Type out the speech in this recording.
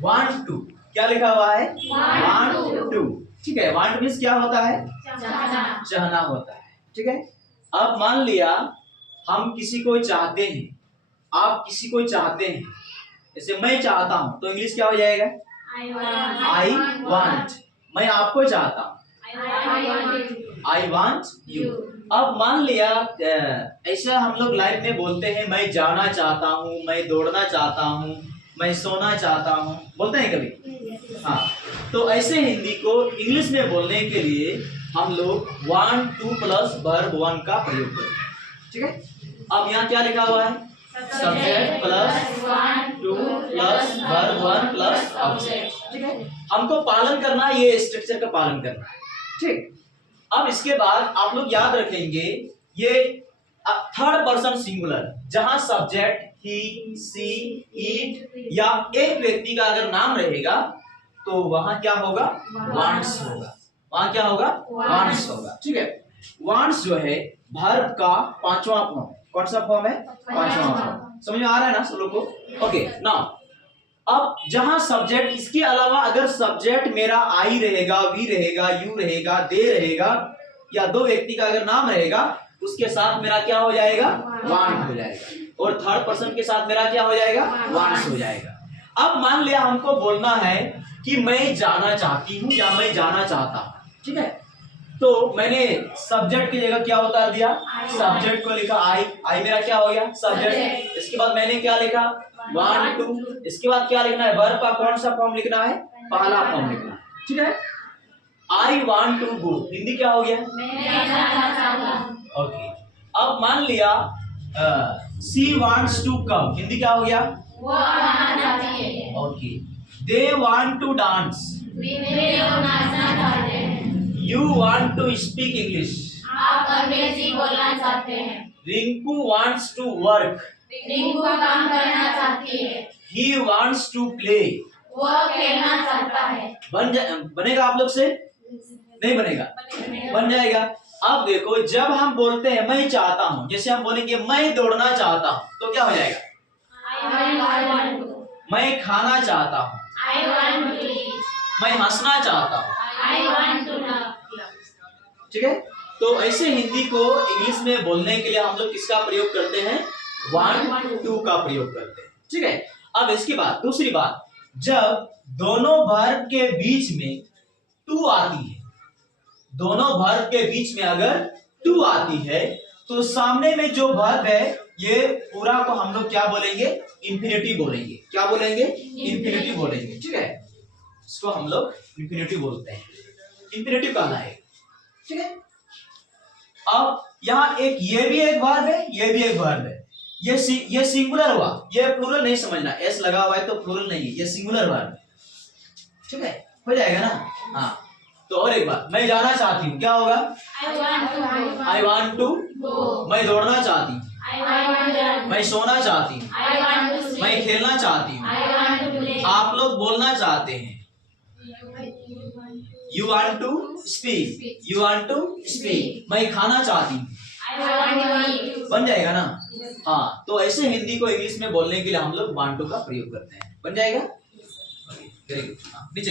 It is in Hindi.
want to, क्या लिखा हुआ है? want to, ठीक है। want मीन्स क्या होता है? चाहना होता है, ठीक है। अब मान लिया हम किसी को चाहते हैं, आप किसी को चाहते हैं, जैसे मैं चाहता हूं तो इंग्लिश क्या हो जाएगा? I want, मैं आपको चाहता हूं, I want you। अब मान लिया ऐसा हम लोग लाइफ में बोलते हैं, मैं जाना चाहता हूँ, मैं दौड़ना चाहता हूँ, मैं सोना चाहता हूँ, बोलते हैं कभी? हाँ, तो ऐसे हिंदी को इंग्लिश में बोलने के लिए हम लोग want to plus verb one का प्रयोग करते हैं, ठीक है। अब यहाँ क्या लिखा हुआ है? Subject plus want to plus verb one plus object, ठीक है। हमको पालन करना है, ये स्ट्रक्चर का पालन करना है, ठीक। अब इसके बाद आप लोग याद रखेंगे ये थर्ड पर्सन सिंगुलर, जहां सब्जेक्ट ही, सी, इट या एक व्यक्ति का अगर नाम रहेगा तो वहां क्या होगा? वांट्स होगा, वहां क्या होगा? वांट्स होगा, ठीक है। वांट्स जो है वर्ब का पांचवा फॉर्म, कौन सा फॉर्म है? पांचवा फॉर्म। समझ में आ रहा है ना सब लोग को? ओके, नाउ अब जहां सब्जेक्ट, इसके अलावा अगर सब्जेक्ट मेरा आई रहेगा, वी रहेगा, यू रहेगा, दे रहेगा या दो व्यक्ति का अगर नाम रहेगा, उसके साथ मेरा क्या हो जाएगा? वांट हो जाएगा। और थर्ड पर्सन के साथ मेरा क्या हो जाएगा? वांट्स हो जाएगा। अब मान लिया हमको बोलना है कि मैं जाना चाहती हूँ या मैं जाना चाहता हूँ, ठीक है। तो मैंने सब्जेक्ट की जगह क्या उतार दिया? सब्जेक्ट को लिखा आई मेरा क्या हो गया? सब्जेक्ट। इसके बाद मैंने क्या लिखा? want to। इसके बाद क्या लिखना है? वर्ब का कौन सा फॉर्म लिखना है? पहला फॉर्म लिखना है, ठीक है। I want to go, Hindi क्या हो गया? मैं जाना चाहता हूं। ओके, अब मान लिया she wants to come, Hindi क्या हो गया? वो आना चाहती है। Okay, they want to dance, वे नाचना चाहते हैं। You want to speak English, आप अंग्रेजी बोलना चाहते हैं। Rinku wants to work, Rinku काम करना चाहती है। He wants to play, वो खेलना चाहता है। बनेगा आप लोग से? नहीं बनेगा? बन जाएगा। अब देखो, जब हम बोलते हैं मैं चाहता हूं, जैसे हम बोलेंगे मैं दौड़ना चाहता हूं, तो क्या हो जाएगा? I want to। मैं खाना चाहता हूं, I want to eat। मैं हंसना चाहता हूं, I want to laugh। ठीक है। तो ऐसे हिंदी को इंग्लिश में बोलने के लिए हम लोग किसका प्रयोग करते हैं? want to का प्रयोग करते हैं, ठीक है। अब इसके बाद दूसरी बात, जब दोनों वर्ब के बीच में टू आती है, दोनों वर्ब के बीच में अगर टू आती है तो सामने में जो वर्ब है ये पूरा को हम लोग क्या बोलेंगे? इंफिनिटिव बोलेंगे। क्या बोलेंगे? इंफिनिटिव बोलेंगे, ठीक है। इसको हम लोग इंफिनिटिव बोलते हैं, इंफिनिटिव कहना है, ठीक है। अब यहाँ एक ये भी एक वर्ब है, ये भी एक वर्ब है। ये सिंगुलर हुआ, ये प्लूरल नहीं समझना, एस लगा हुआ है तो प्लूरल नहीं है, ये सिंगुलर वर्ब, ठीक है। हो जाएगा ना? हाँ, तो और एक बार, मैं जाना चाहती हूँ, क्या होगा? I want to go। मैं दौड़ना चाहती हूँ, मैं सोना चाहती हूँ, मैं खेलना चाहती हूँ, आप लोग बोलना चाहते हैं। You want to speak, you want to speak। मैं खाना चाहती हूँ, बन जाएगा ना? हाँ, तो ऐसे हिंदी को इंग्लिश में बोलने के लिए हम लोग want to का प्रयोग करते हैं, बन जाएगा? Very good. नीचे